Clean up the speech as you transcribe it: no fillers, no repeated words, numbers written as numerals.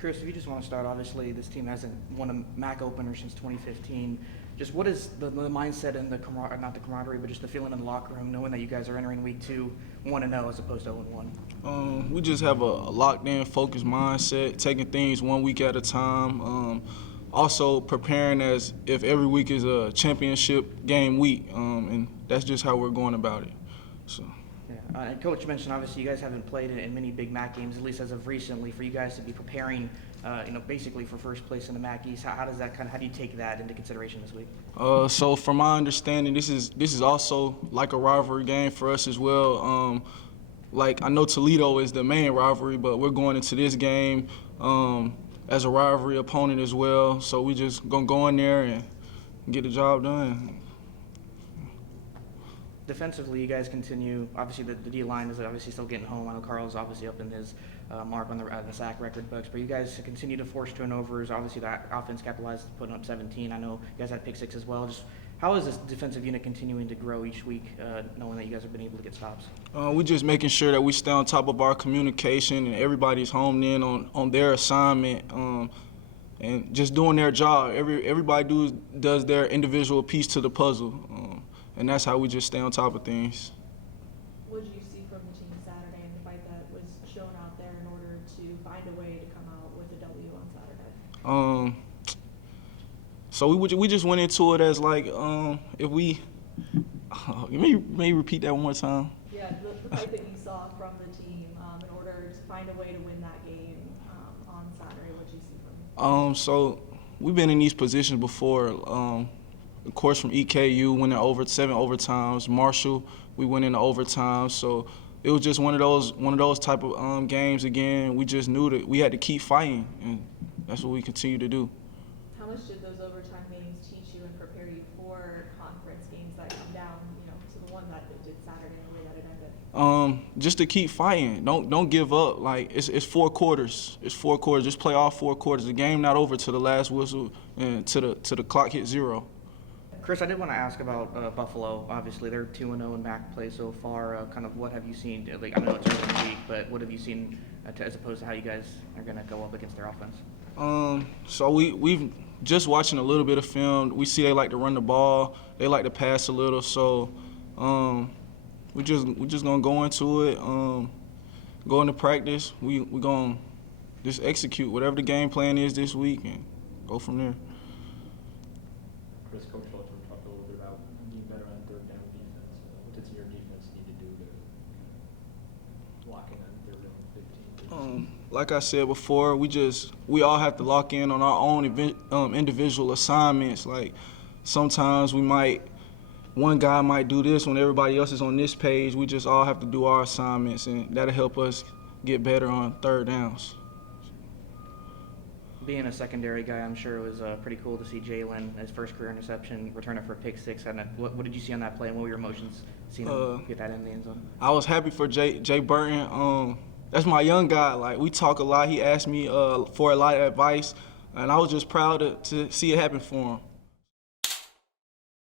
Chris, if you just want to start, obviously this team hasn't won a MAC opener since 2015. Just what is the mindset and the not the camaraderie, but just the feeling in the locker room, knowing that you guys are entering week 2 1-0 as opposed to 0-1? We just have a locked-in, focused mindset, taking things one week at a time. Also preparing as if every week is a championship game week, and that's just how we're going about it. So. Yeah, and Coach mentioned obviously you guys haven't played in many big MAC games, at least as of recently. For you guys to be preparing, basically for first place in the MAC East, how do you take that into consideration this week? So from my understanding, this is also like a rivalry game for us as well. Like I know Toledo is the main rivalry, but we're going into this game as a rivalry opponent as well. So we just gonna go in there and get the job done. Defensively, you guys continue. Obviously, the D line is obviously still getting home. I know Carl's obviously up in his mark on the sack record books, but you guys continue to force turnovers. Obviously, the offense capitalized, putting up 17. I know you guys had pick 6 as well. Just how is this defensive unit continuing to grow each week, knowing that you guys have been able to get stops? We're just making sure that we stay on top of our communication and everybody's homed in on their assignment and just doing their job. Everybody does their individual piece to the puzzle, and that's how we just stay on top of things. What did you see from the team Saturday in the fight that was shown out there in order to find a way to come out with a W on Saturday? So we just went into it as like if we you may repeat that one more time. Yeah, the fight that you saw from the team in order to find a way to win that game on Saturday. What did you see from them? So we've been in these positions before. Of course, from EKU, winning over 7 overtimes. Marshall, we went into overtime. So it was just one of those type of games again. We just knew that we had to keep fighting, and that's what we continue to do. How much did those overtime games teach you and prepare you for conference games that come down, to the one that it did Saturday and the way that it ended? Just to keep fighting. Don't give up. Like it's 4 quarters. It's 4 quarters. Just play all 4 quarters. The game not over till the last whistle and till the clock hits 0. Chris, I did want to ask about Buffalo. Obviously, they're 2-0 in MAC play so far. Kind of what have you seen? Like, I know it's early in the week, but what have you seen as opposed to how you guys are going to go up against their offense? So we've just watching a little bit of film. We see they like to run the ball. They like to pass a little. So we're just gonna go into it. Go into practice. We're gonna just execute whatever the game plan is this week and go from there. Chris, Coach Schultz talked a little bit about being better on third down defense. What does your defense need to do to lock in on third down 15? Like I said before, we all have to lock in on our own individual assignments. Like sometimes one guy might do this when everybody else is on this page. We just all have to do our assignments, and that'll help us get better on third downs. Being a secondary guy, I'm sure it was pretty cool to see Jalen, his first career interception, return it for a pick 6. And what did you see on that play, and what were your emotions seeing him get that in the end zone? I was happy for Jay Burton. That's my young guy. Like, we talk a lot. He asked me for a lot of advice, and I was just proud to see it happen for him.